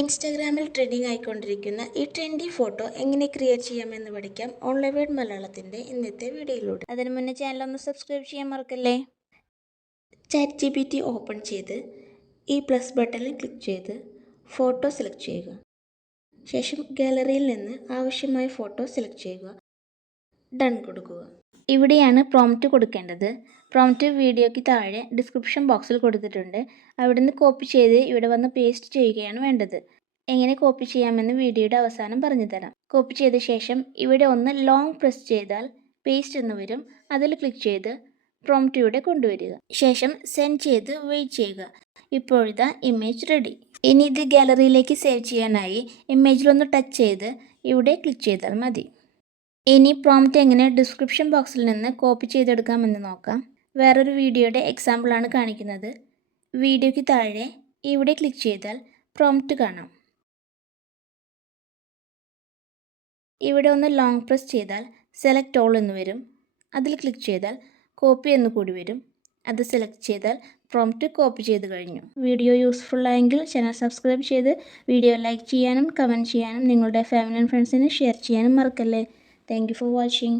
ഇൻസ്റ്റാഗ്രാമിൽ ട്രെൻഡിങ് ആയിക്കൊണ്ടിരിക്കുന്ന ഈ trendy photo എങ്ങനെ ക്രിയേറ്റ് ചെയ്യാമെന്ന് പഠിക്കാം ഓൺലൈൻ വേഡ് മലയാളത്തിൻ്റെ ഇന്നത്തെ വീഡിയോയിലൂടെ. അതിനു മുന്നേ ചാനൽ ഒന്ന് സബ്സ്ക്രൈബ് ചെയ്യാൻ മറക്കല്ലേ. ചാറ്റ് GPT ഓപ്പൺ ചെയ്ത് ഈ പ്ലസ് ബട്ടണിൽ ക്ലിക്ക് ചെയ്ത് ഫോട്ടോ സെലക്ട് ചെയ്യുക. ശേഷം ഗാലറിയിൽ നിന്ന് ആവശ്യമായ ഫോട്ടോ സെലക്ട് ചെയ്യുക. ഡൺ കൊടുക്കുക. ഇവിടെയാണ് പ്രോംപ്റ്റ് കൊടുക്കേണ്ടത്. പ്രോംപ്റ്റ് വീഡിയോയ്ക്ക് താഴെ ഡിസ്ക്രിപ്ഷൻ ബോക്സിൽ കൊടുത്തിട്ടുണ്ട്. അവിടുന്ന് കോപ്പി ചെയ്ത് ഇവിടെ വന്ന് പേസ്റ്റ് ചെയ്യുകയാണ് വേണ്ടത്. എങ്ങനെ കോപ്പി ചെയ്യാമെന്ന് വീഡിയോയുടെ അവസാനം പറഞ്ഞു തരാം. കോപ്പി ചെയ്ത ശേഷം ഇവിടെ ഒന്ന് ലോങ് പ്രസ് ചെയ്താൽ പേസ്റ്റ് എന്ന് വരും. അതിൽ ക്ലിക്ക് ചെയ്ത് പ്രോംപ്റ്റ് ഇവിടെ കൊണ്ടുവരിക. ശേഷം സെൻഡ് ചെയ്ത് വെയിറ്റ് ചെയ്യുക. ഇപ്പോഴിതാ ഇമേജ് റെഡി. ഇനി ഇത് ഗാലറിയിലേക്ക് സേവ് ചെയ്യാനായി ഇമേജിലൊന്ന് ടച്ച് ചെയ്ത് ഇവിടെ ക്ലിക്ക് ചെയ്താൽ മതി. ഇനി പ്രോംപ്റ്റ് എങ്ങനെ ഡിസ്ക്രിപ്ഷൻ ബോക്സിൽ നിന്ന് കോപ്പി ചെയ്തെടുക്കാമെന്ന് നോക്കാം. വേറൊരു വീഡിയോയുടെ എക്സാമ്പിളാണ് കാണിക്കുന്നത്. വീഡിയോയ്ക്ക് താഴെ ഇവിടെ ക്ലിക്ക് ചെയ്താൽ പ്രോംപ്റ്റ് കാണാം. ഇവിടെ ഒന്ന് ലോങ് പ്രസ് ചെയ്താൽ സെലക്ട് ഓൾ എന്ന് വരും. അതിൽ ക്ലിക്ക് ചെയ്താൽ കോപ്പി എന്ന് കൂടി വരും. അത് സെലക്ട് ചെയ്താൽ പ്രോംപ്റ്റ് കോപ്പി ചെയ്ത് കഴിഞ്ഞു. വീഡിയോ യൂസ്ഫുൾ ആയെങ്കിൽ ചാനൽ സബ്സ്ക്രൈബ് ചെയ്ത് വീഡിയോ ലൈക്ക് ചെയ്യാനും കമൻറ്റ് ചെയ്യാനും നിങ്ങളുടെ ഫാമിലി ആൻഡ് ഫ്രണ്ട്സിന് ഷെയർ ചെയ്യാനും മറക്കല്ലേ. Thank you for watching.